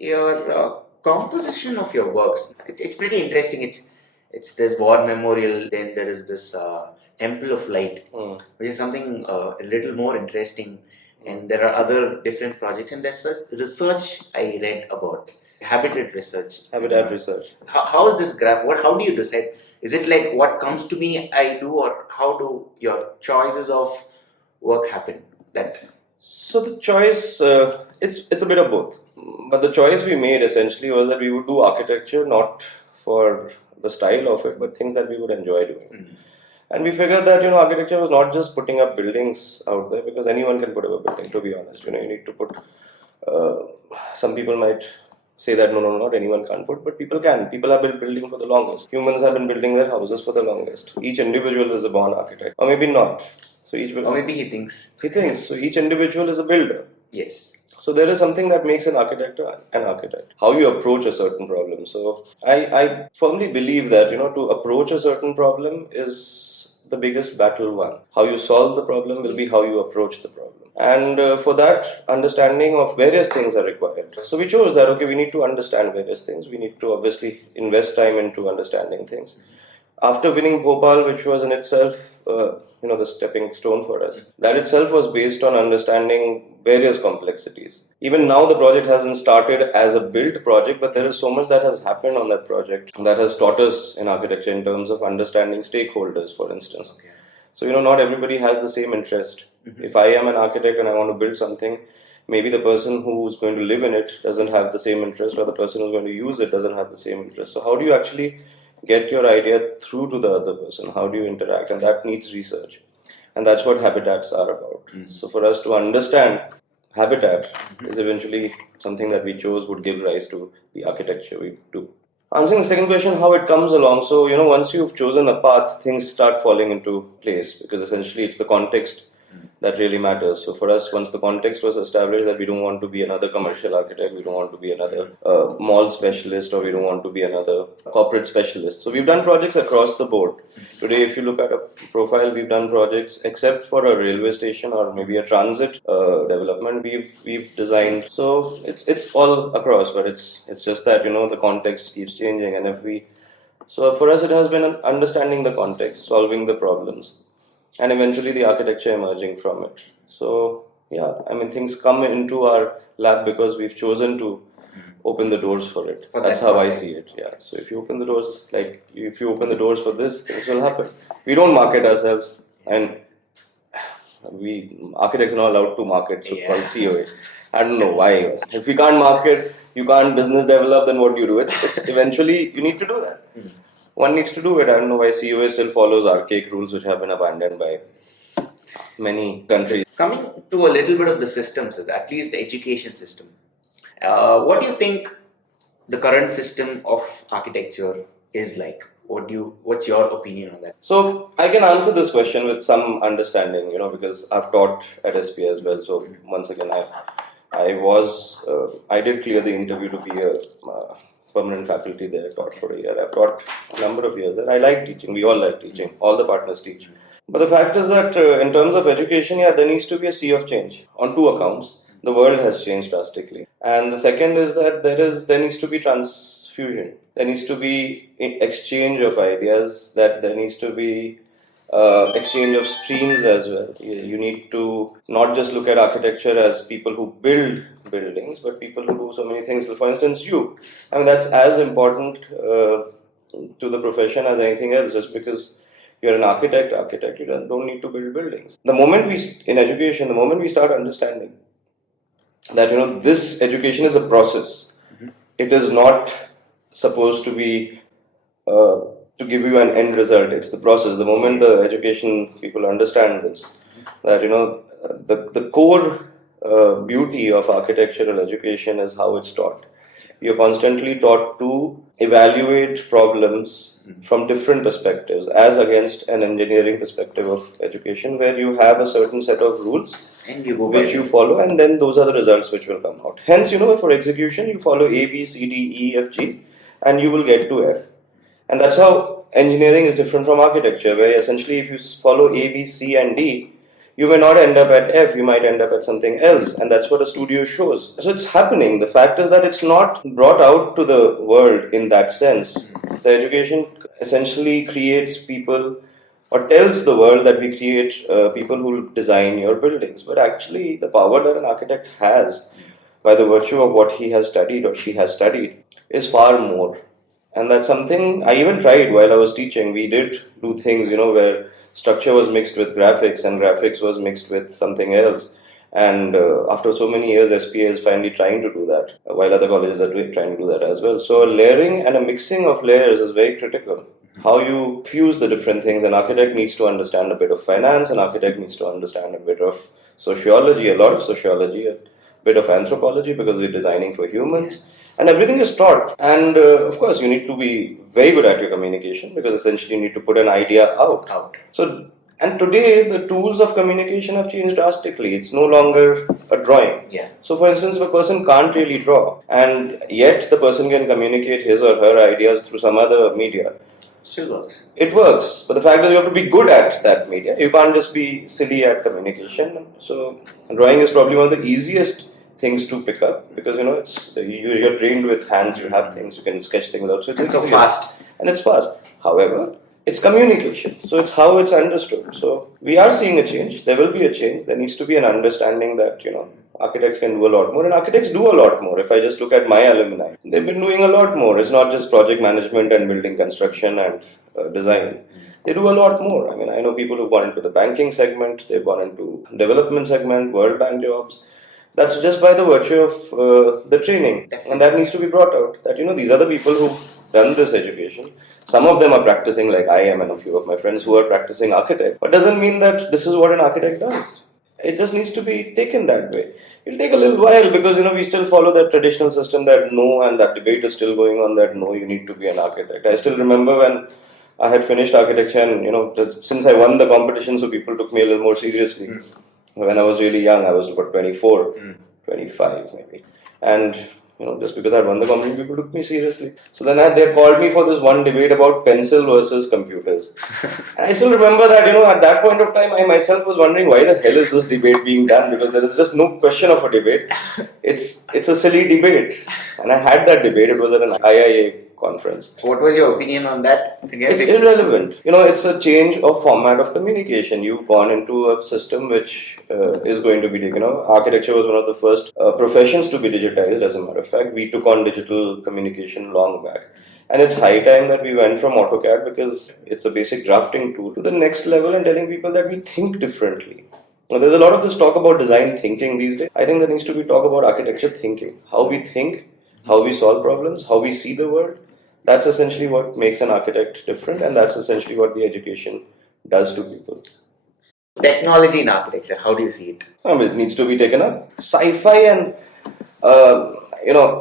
your composition of your works. It's pretty interesting. It's this war memorial. Then there is this temple of light, which is something a little more interesting. And there are other different projects. And there's such research I read about habitat research. Habitat research. How is this graph? How do you decide? Is it like what comes to me I do, or how do your choices of work happen? That So the choice, it's a bit of both. But the choice we made essentially was that we would do architecture not for the style of it, but things that we would enjoy doing. And we figured that architecture was not just putting up buildings out there, because anyone can put up a building. To be honest, you need to put. Some people might say that no, not anyone can't put, but people can. People have been building for the longest. Humans have been building their houses for the longest. Each individual is a born architect, or maybe not. So or maybe he thinks. He thinks. So each individual is a builder. Yes. So there is something that makes an architect an architect. How you approach a certain problem. So I firmly believe that to approach a certain problem is the biggest battle won. How you solve the problem will be how you approach the problem. And for that, understanding of various things are required. So we chose that, okay, we need to understand various things. We need to obviously invest time into understanding things. After winning Bhopal, which was in itself, the stepping stone for us, that itself was based on understanding various complexities. Even now, the project hasn't started as a built project, but there is so much that has happened on that project that has taught us in architecture in terms of understanding stakeholders, for instance. Okay. So, not everybody has the same interest. Mm-hmm. If I am an architect and I want to build something, maybe the person who's going to live in it doesn't have the same interest, or the person who's going to use it doesn't have the same interest. So how do you actually get your idea through to the other person? How do you interact? And that needs research. And that's what habitats are about. Mm-hmm. So for us to understand habitat is eventually something that we chose would give rise to the architecture we do. Answering the second question, how it comes along. So, once you've chosen a path, things start falling into place, because essentially it's the context that really matters. So for us, once the context was established that we don't want to be another commercial architect, we don't want to be another mall specialist, or we don't want to be another corporate specialist. So we've done projects across the board. Today, if you look at a profile, we've done projects except for a railway station or maybe a transit development. We've designed. So it's all across, but it's just that the context keeps changing, and so for us, it has been understanding the context, solving the problems, and eventually the architecture emerging from it. So yeah, things come into our lap because we've chosen to open the doors for it. That's how I see it. Yeah. So if you open the doors, for this, things will happen. We don't market ourselves, and architects are not allowed to market, so called COA. I don't know why. If you can't market, you can't business develop, then what do you do? It's eventually you need to do that. One needs to do it. I don't know why COA still follows archaic rules which have been abandoned by many countries. Coming to a little bit of the systems, at least the education system. What do you think the current system of architecture is like? What's your opinion on that? So I can answer this question with some understanding, because I've taught at SP as well. So once again, I did clear the interview to be a permanent faculty there. I taught for a year. I've taught a number of years there. I like teaching. We all like teaching. All the partners teach. But the fact is that in terms of education, there needs to be a sea of change on two accounts. The world has changed drastically. And the second is that there needs to be transfusion. There needs to be exchange of ideas, that there needs to be exchange of streams as well. You need to not just look at architecture as people who build buildings, but people who do so many things. So for instance, that's as important to the profession as anything else. Just because you're an architect, you don't need to build buildings. The moment we start understanding that this education is a process, it is not supposed to be to give you an end result. It's the process. The moment the education people understand this, that the core beauty of architectural education is how it's taught. You're constantly taught to evaluate problems from different perspectives, as against an engineering perspective of education, where you have a certain set of rules which you follow, and then those are the results which will come out. Hence, for execution, you follow A, B, C, D, E, F, G, and you will get to F. And that's how engineering is different from architecture, where essentially if you follow A, B, C, and D, You may not end up at F, you might end up at something else, and that's what a studio shows. So it's happening. The fact is that it's not brought out to the world in that sense. The education essentially creates people or tells the world that we create people who design your buildings. But actually, the power that an architect has by the virtue of what he has studied or she has studied is far more. And that's something I even tried while I was teaching. We did do things, where structure was mixed with graphics and graphics was mixed with something else. And after so many years, SPA is finally trying to do that, while other colleges are trying to do that as well. So, a layering and a mixing of layers is very critical. How you fuse the different things. An architect needs to understand a bit of finance, an architect needs to understand a bit of sociology, a lot of sociology, a bit of anthropology because we're designing for humans. And everything is taught. And of course, you need to be very good at your communication because essentially you need to put an idea out. So, and today the tools of communication have changed drastically. It's no longer a drawing. Yeah. So, for instance, if a person can't really draw, and yet the person can communicate his or her ideas through some other media, Still works. it works. But the fact is, you have to be good at that media. You can't just be silly at communication. So, drawing is probably one of the easiest things to pick up because it's you're trained with hands. You have things, you can sketch things out. So It's so fast. and it's fast. However, it's communication. So it's how it's understood. So we are seeing a change. There will be a change. There needs to be an understanding that architects can do a lot more, and architects do a lot more. If I just look at my alumni, they've been doing a lot more. It's not just project management and building construction and design. They do a lot more. I mean, I know people who've gone into the banking segment, they've gone into development segment, World Bank jobs. That's just by the virtue of the training, and that needs to be brought out. That these are the people who've done this education. Some of them are practicing like I am, and a few of my friends who are practicing architect. But doesn't mean that this is what an architect does. It just needs to be taken that way. It'll take a little while because we still follow that traditional system that no, and that debate is still going on that no, you need to be an architect. I still remember when I had finished architecture, and since I won the competition, so people took me a little more seriously. When I was really young, I was about 24, 25 maybe. And, just because I won the competition, people took me seriously. So then they called me for this one debate about pencil versus computers. And I still remember that, at that point of time, I myself was wondering why the hell is this debate being done? Because there is just no question of a debate. It's a silly debate. And I had that debate. It was at an IIA conference. What was your opinion on that? It's irrelevant. It's a change of format of communication. You've gone into a system which is going to be, architecture was one of the first professions to be digitized, as a matter of fact. We took on digital communication long back. And it's high time that we went from AutoCAD, because it's a basic drafting tool, to the next level and telling people that we think differently. Now, there's a lot of this talk about design thinking these days. I think there needs to be talk about architecture thinking. How we think, how we solve problems, how we see the world. That's essentially what makes an architect different, and that's essentially what the education does to people. Technology in architecture, how do you see it? It needs to be taken up. Sci-fi and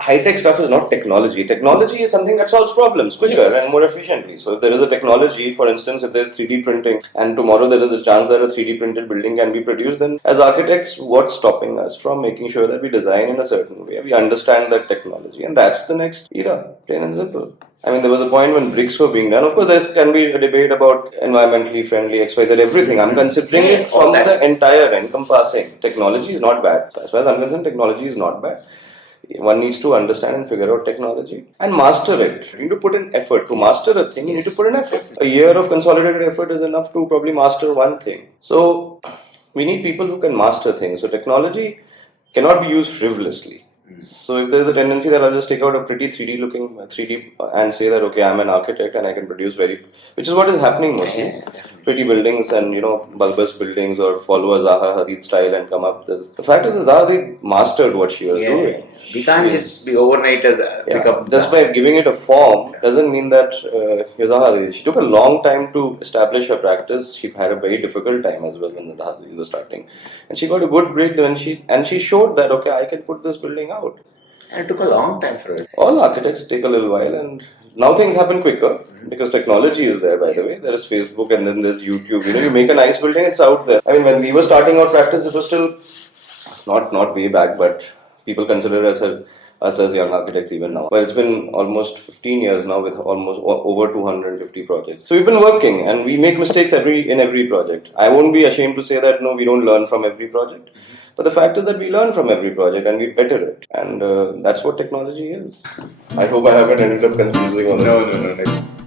high-tech stuff is not technology. Technology is something that solves problems quicker and more efficiently. So if there is a technology, for instance, if there's 3D printing and tomorrow there is a chance that a 3D printed building can be produced, then as architects, what's stopping us from making sure that we design in a certain way? We understand that technology, and that's the next era, plain and simple. I mean, there was a point when bricks were being done. Of course, there can be a debate about environmentally friendly, XYZ, everything. I'm considering it from the entire encompassing. Technology is not bad. So as far as I'm concerned, technology is not bad. One needs to understand and figure out technology and master it. You need to put in effort. To master a thing, you need to put in effort. A year of consolidated effort is enough to probably master one thing. So, we need people who can master things. So, technology cannot be used frivolously. So if there's a tendency that I'll just take out a pretty 3D looking 3D and say that okay, I'm an architect and I can produce which is what is happening mostly. Pretty buildings and bulbous buildings, or follow a Zaha Hadid style and come up. The fact is, Zaha Hadid mastered what she was doing. We can't just be overnighters. Just by giving it a form doesn't mean that Zaha Hadid. She took a long time to establish her practice. She had a very difficult time as well when Zaha Hadid was starting, and she got a good break when she showed that okay, I can put this building out. And it took a long time for it. All architects take a little while, and now things happen quicker because technology is there, by the way. There is Facebook and then there's YouTube. You make a nice building, it's out there. I mean, when we were starting our practice, it was still not way back, but people consider us a us as young architects even now. But it's been almost 15 years now with almost over 250 projects. So we've been working and we make mistakes in every project. I won't be ashamed to say that no, we don't learn from every project. But the fact is that we learn from every project and we better it. And that's what technology is. I hope I haven't ended up confusing all of No.